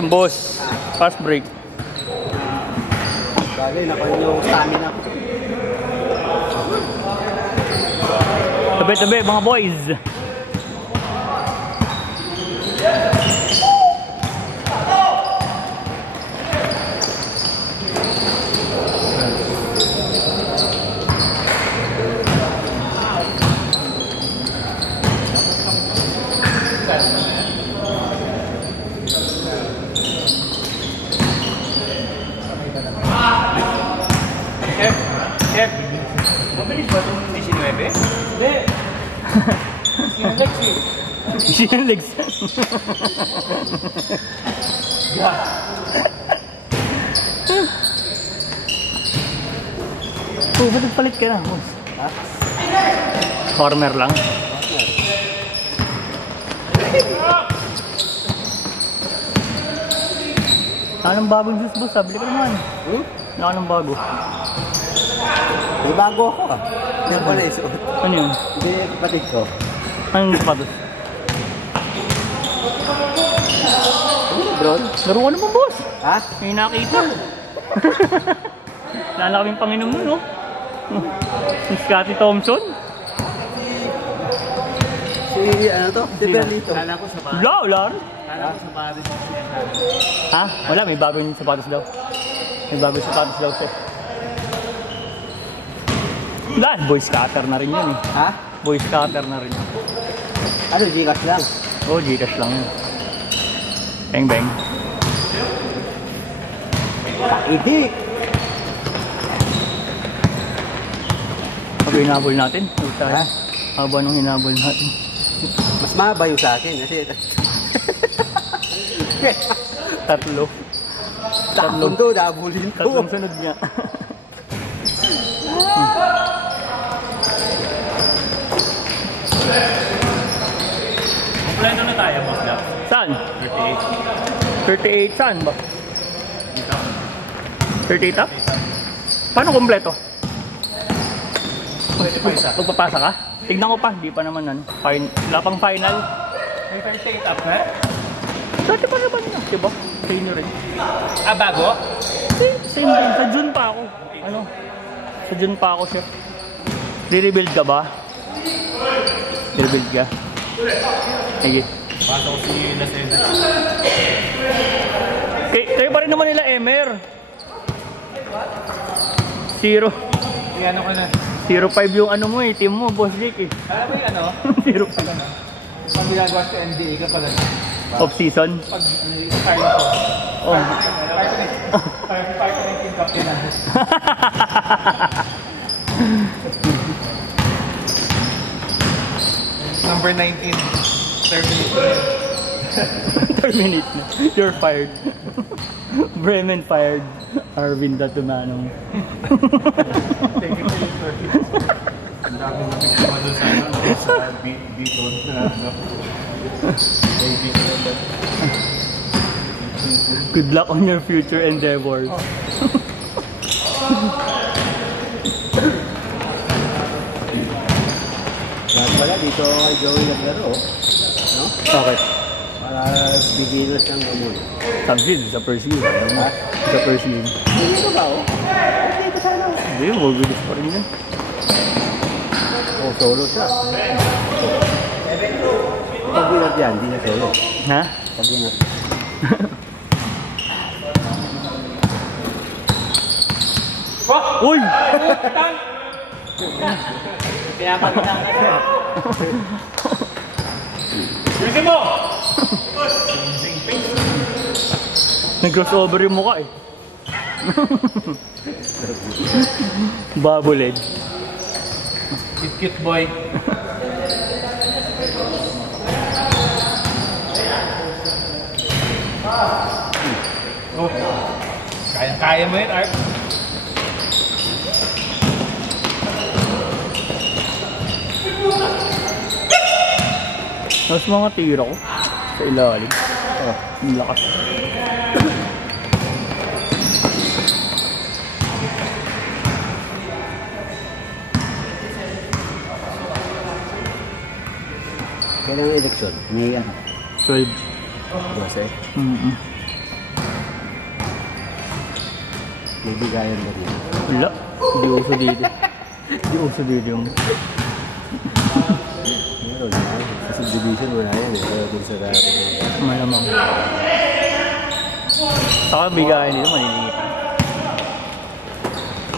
yung boss. Fast break. Bagay, nakuha yung stamina. Tabi-tabi mga boys. Mabilis ba itong 19? Hindi. Sinalex eh. Sinalex. Oh, ba't nagpalit ka na? Ha? Corner lang. Anong bagong juice boss? Sabili ka naman. Anong bago? May bago ako ah. Hindi ako pala isuot. Ano yun? Hindi, kapatid ko. Anong sapatos? Ano bro? Laro ka naman boss. Ha? May nakita. Lala kaming panginom nun, no? Si Scotty Thompson. Si ano to? Si Berlito. Kala ko sa Paris. Wala rin. Kala ko sa Paris. Ha? Wala, may bagong sapatos daw. May bagong sapatos daw siya. Wala, boy scatter na rin yun eh. Ha? Boy scatter na rin. Ano, Gcash lang? Oh, Gcash lang yun. Bang bang. Hindi. Pag hinabol natin, Ha? haba nung hinabol natin. Mas mahaba yung sa akin kasi Tatlo. tatlong to, nabulin ko. Tatlong sunod niya. Kompleto na tayo, boss. Saan? 38. 38 saan ba? Dito. 38 up? Paano kompleto? Magpapasa ka? Tignan ko pa, di pa naman ano. Wala pang final. May 38 up na? Dati pa naman na, diba? Sa inyo rin. Ah, bago? Same din, sa June pa ako. Ano? Sa June pa ako, chef. Re-rebuild ka ba? Re-rebuild ka? Sige. Pasok si Lasenda. Kayo pa rin naman nila, Emer. 0. Ano ko na? 0-5 yung ano mo eh, team mo, Boss Jake eh. Alam mo yung ano? 0-5. Pag ginagawa sa NBA ka pala. Off-season? Pag start ko. Oh. Part ko ng team captain na. Number 19. Terminate na. You're fired. Bremen fired. Arvin Datumano. Ang dami na may sa Beaton na Good luck on your future endeavors. Lahat pala dito kay Joey naglaro. No? Okay. Para beginners lang naman. Subfield sa first year. Ha? Sa first year. Hindi ko ba oh? Hindi ko sana. Hindi, magulis pa rin yan. Oh, solo siya. Pag winner yan, hindi na solo. Ha? Pag winner. Uy! Pinapalit lang. Bigyan mo! Nag-crossover yung mukha eh. Babuled. Cute boy. Oh. Kaya mo yun, Art. Tapos mga tira ko sa ilalim. Oh, ang lakas. Kailangan eleksyon. May ano? 12. 12. May bigayan ba rin? Wala. Hindi uso dito. Hindi uso dito yung... Meron na. Sa subdivision wala yan eh. Kaya din sa dati. Malamang. Saka bigayan dito, maliliit.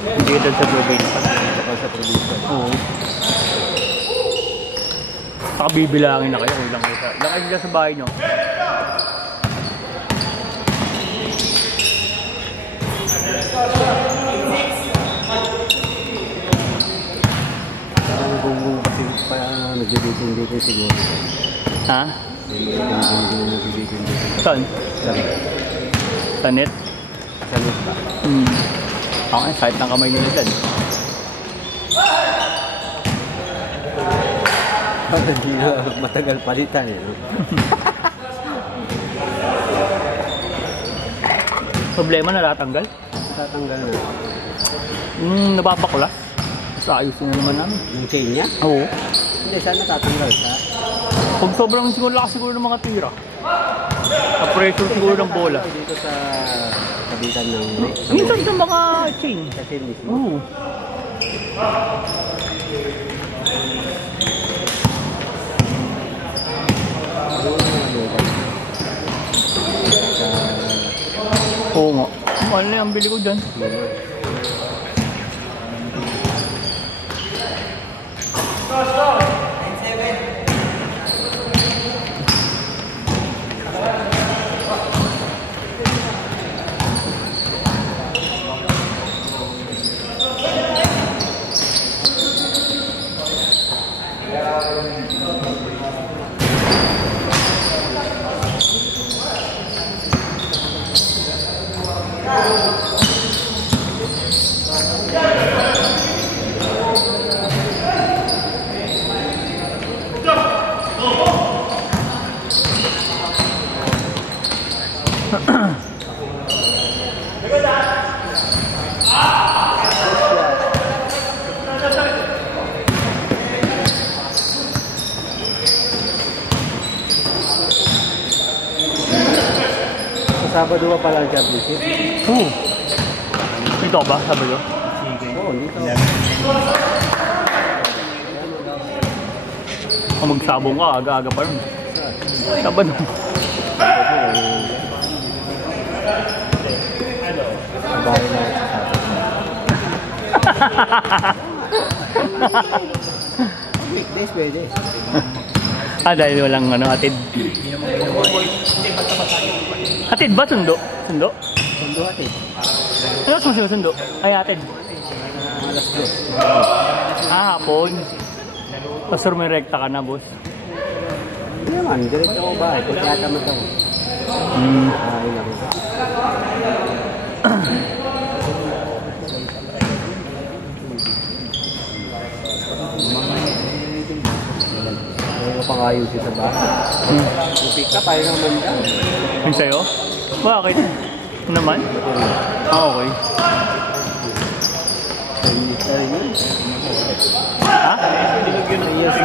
Hindi doon sa province. Saka sa probinsya. Oo. Saka bibilangin na kayo kung ilang kayo. Ilang kayo sila sa bahay nyo? Ang gunggong kasi pa nagbibitin-bitin siguro. Ha? May gunggong nagbibitin-bitin. Saan? Salit. Sa net? Salit pa. Ako nga, kahit ng kamay nila dyan. Hindi na matagal palitan eh. No? Problema na natanggal? Tatanggal na. Nababaklas. Basta ayusin na naman namin. Yung chain niya? Oo. Hindi, sana tatanggal sa... Pag sobrang siguro lakas siguro ng mga tira. Sa-pressure siguro ng bola. Dito sa kabitan ng... Minsan sa mga chain. Sa chain mismo. Oo. Oo nga. Mahal na yung bili ko dyan. Sabado pa pala ang championship? Oo. Dito ba? Sabi ko? Oo, dito. Kung magsabong ka, aga-aga pa rin. Sabado. Bahay na sa weekdays, pwede. Dahil walang atid. Atid ba? Sundo? Sundo? Sundo atid. Ano mas sundo? Ay, atid. Alas 2. Hapon. Pastor, may rekta ka na, boss. Hindi naman, diretso ako bahay. Kung tiyatamat ako. Bahay lang. Ayaw ko pang ayusin sa bahay. Yung pick up, ayaw naman daw. Yung sa'yo? Bakit? Naman? Okay. Ha? Yes,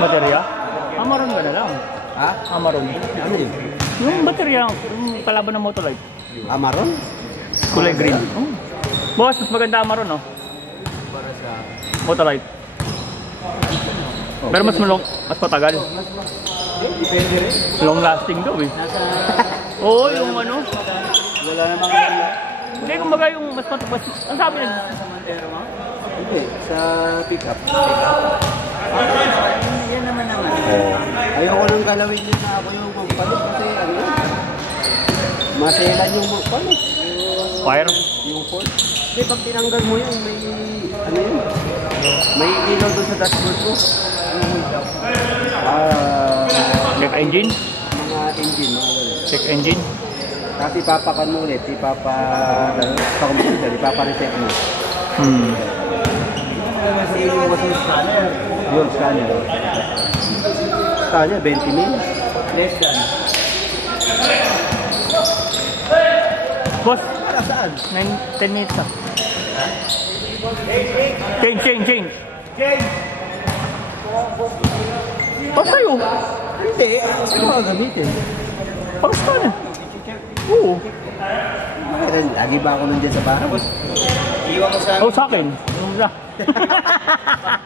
Baterya? Amaron ka na lang. ha? Amaron. Ano yun? Yung baterya, yung kalaban ng Motolife. Amaron? Kulay green. Oh. Boss, mas maganda Amaron, no? Motolife. Pero mas matagal. Depende rin. Long lasting daw eh. Oo, yung ano. Wala namang... Hindi, kumbaga yung mas matagal. Ang sabi niya? Hindi, sa pick up. Yan naman naman. Ayoko nang galawin yun na ako yung magpalit kasi ano yun. Maselan yung magpalit. Fire. Yung phone. Kasi pag tinanggal mo yun, may ano yun. May ilaw doon sa dashboard ko. Check engine. Mga engine, mga gano'n. Check engine. Tapos ipapakan mo ulit, sa computer, ipapa-reset mo. Yun, scanner. Scanner, 20 mil. Less than. Boss, Para saan? 10 minutes na. Change. Pag sa'yo. Hindi. Ano ka gamitin? Pag saan eh. Oo. Bakit? Lagi ba ako nandyan sa bahay? Iwan mo sa amin. Oh, sa akin.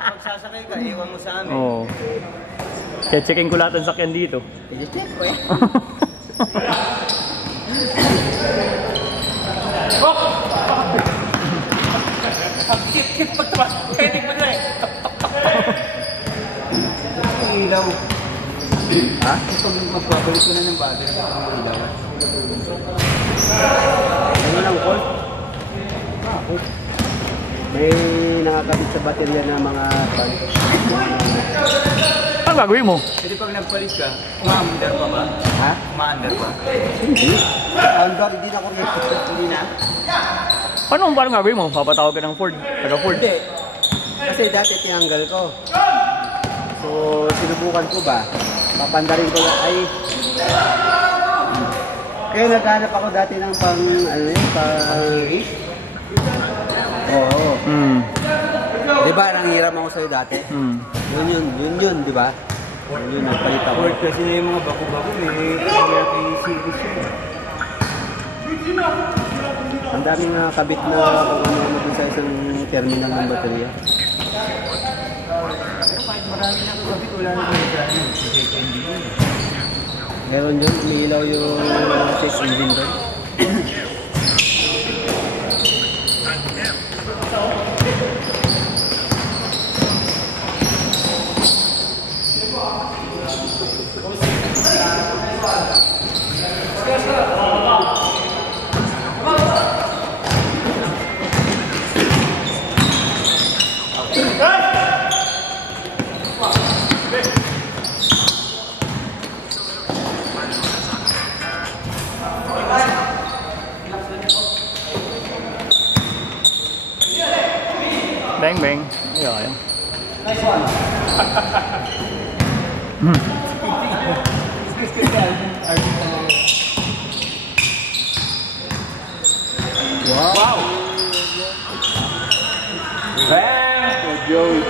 Pag sasakay ka, iwan mo sa amin. Oo. Checkin ko lahat ng sakyan dito. I-check ko eh. Kit pagtabas. Pwede mo na eh. Ilaw. Ha? Pag magpapalik ko na ng battery, ang ilaw. Ano lang, Paul? May nakakabit sa baterya na mga pan. Ano gagawin mo? Pwede pag nagpalit ka, umaandar pa ba? Ha? Umaandar pa. Hindi. Andar, hindi na kuryente. Hindi na? Paano gagawin mo? Papatawag ka ng Ford. Taga Ford. Hindi. Kasi dati tinanggal ko. So, sinubukan ko ba? Papandarin ko lang. Ay. Kaya naghanap ako dati ng pang, ano yun, pang... Oo. Di ba, nanghiram ako sa'yo dati? Yun, di ba? Yun, nagpalit ako. Ford kasi na yung mga bako-bako, may series yun. Ang daming nakakabit na kung ano dun sa isang terminal ng baterya. Pero kahit marami na kabit, wala na kami dyan. Kasi ito hindi yun. Meron yun, umiilaw yung check engine doon. Bang bang. Ayan. Nice one. Wow. Bam! Joey.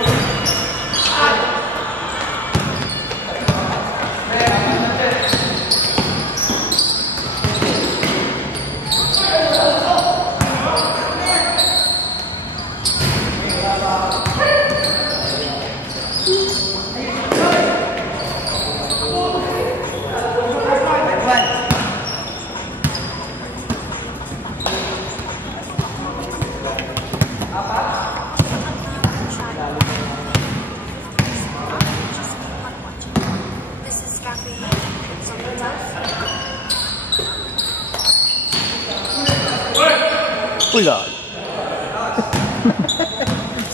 Wala.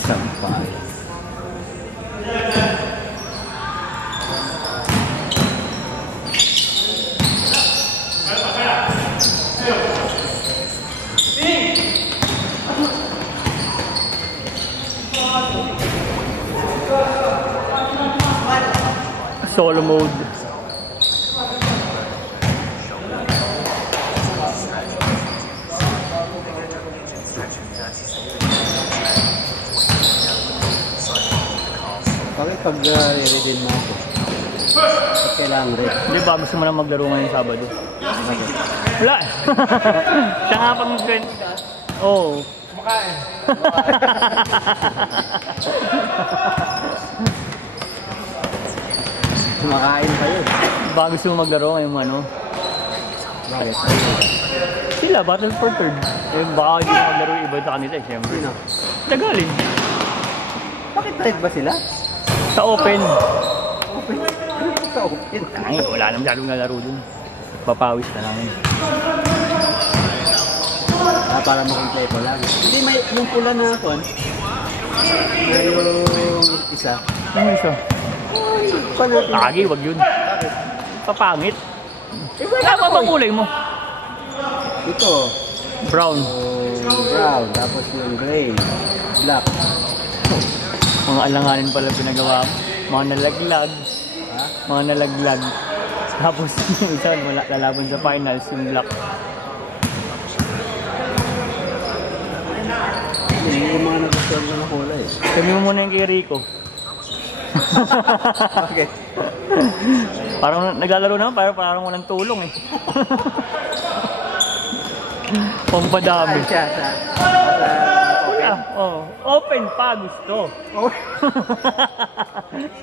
Sampay. Solo mode. Bakit pag re-redeem mo ako? Bakit kailangan rin? Hindi ba gusto mo na maglaro ngayong Sabado? Wala. Siya nga pang 20. Oo. Kumakain. Kumakain kayo. Ba gusto mo maglaro ngayong ano? Bakit? Sila, Battle for Third. Eh, baka hindi na maglaro yung iba sa kanila eh, syempre. Sino? Tagalin. Bakit red ba sila? Sa open. Open. Sa open. Ay, wala nang masyadong nalaro dun. Papawis na lang yun. Para makompleto lang. Hindi, may yung pula na ako. May yung isa. Ano isa? Panatin. Lagi, wag yun. Bakit? Papangit. Eh, Wala pa bang kulay mo? Ito. Brown. Brown. Tapos yung gray. Black. Mga alanganin pala pinagawa mo. Mga nalaglag. Ha? Mga nalaglag. Tapos yung isa, lalaban sa finals, yung black. Yung mga nag-serve na kulay. Sabi mo muna yung kay Rico. Bakit? Parang naglalaro naman, parang walang tulong eh. Pampadami. Siya sa Wala. Oh, open pa gusto.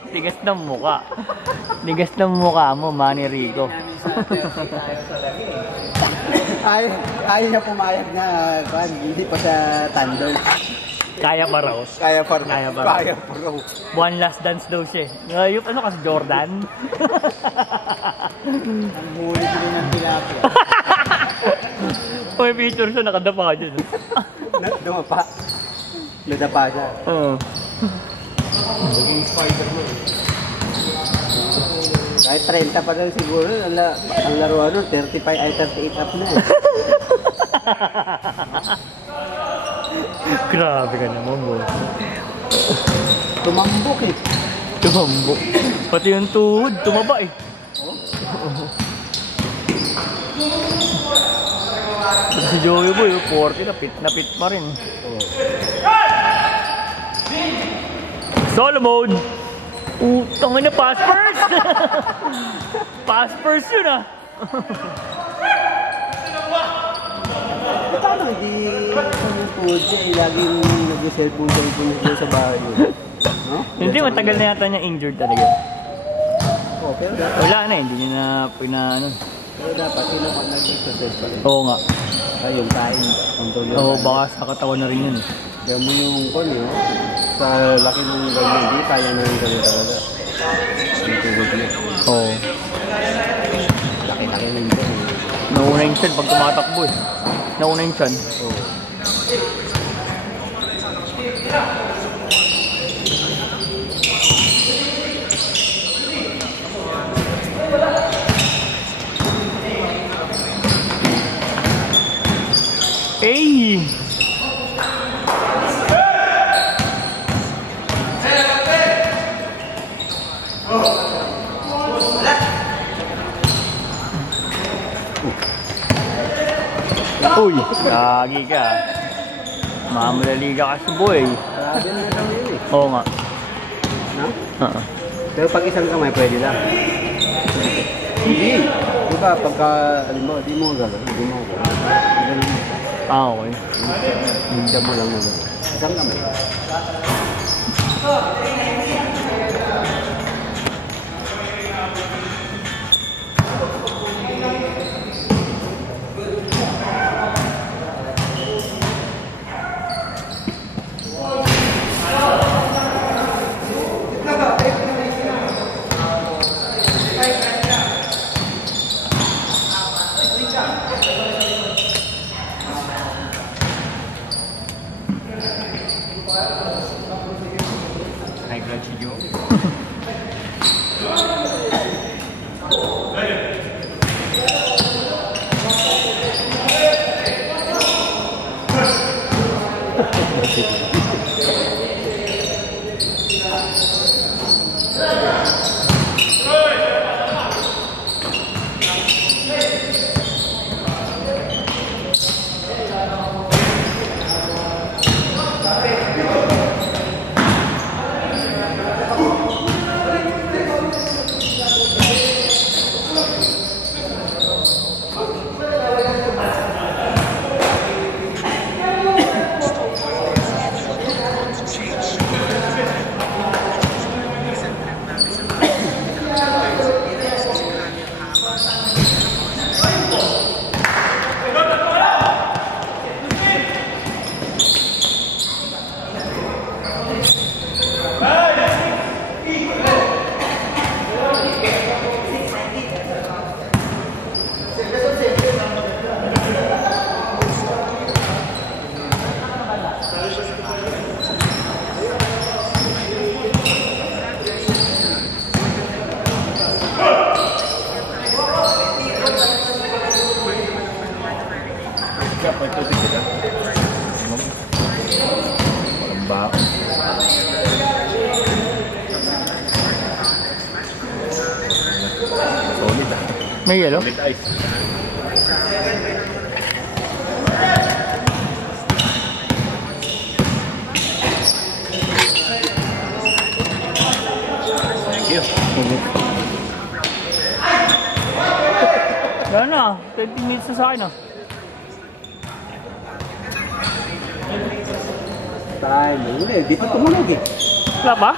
Tigas ng muka. Tigas ng muka mo, Manny Rico. Ayaw niya pumayag na hindi pa sa tandem. Kaya pa raw. Kaya pa Kaya pa raw. One last dance daw siya. Ngayon, ano kasi Jordan? Ang huli din ng tilapia. May picture siya, nakadapa ka dyan. Dumapa. Nadapa siya. Oo. Kahit 30 pa lang siguro, ang laro 35 ay 38 up na eh. Grabe ka naman mo. Tumambok eh. Tumambok. Pati yung tuhod, tumaba eh. Si Joey Boy, 40 napit pa rin. Solo mode! Utang na, pass first! Pass first yun ah! Paano hindi tumutod siya eh? Laging nag-cellphone siya sa bahay yun. No? Hindi, matagal na yata niya injured talaga. Oh, pero dapat, Wala na, hindi niya na pinaano. pero dapat sino pag nag-exercise pa rin. Oo nga. Ay, yung kain. Oo, baka sa katawan na rin yun. Kaya mo yung kon yun. Sa laki ng ganyan, hindi kaya na yung ganyan talaga. Yung tugod niya. Oo. Laki-laki na yung kon. Nauna yung chan pag tumatakbo eh. Nauna yung chan. Oo. Hey! Uy, lagi ka. Mamadali ka kasi boy. Grabe na lang yun eh. Oo nga. No? Oo. Pero pag isang kamay, pwede lang. Hindi. Diba, pagka, alam mo, di mo gano'n. Hindi mo gano'n. Ah, okay. Hindi mo lang gano'n. Isang kamay. High blood si Joe. May yellow? With ice. Thank you. Yan na, 20 minutes na sa akin ah. time. Di pa tumunog eh. Wala pa?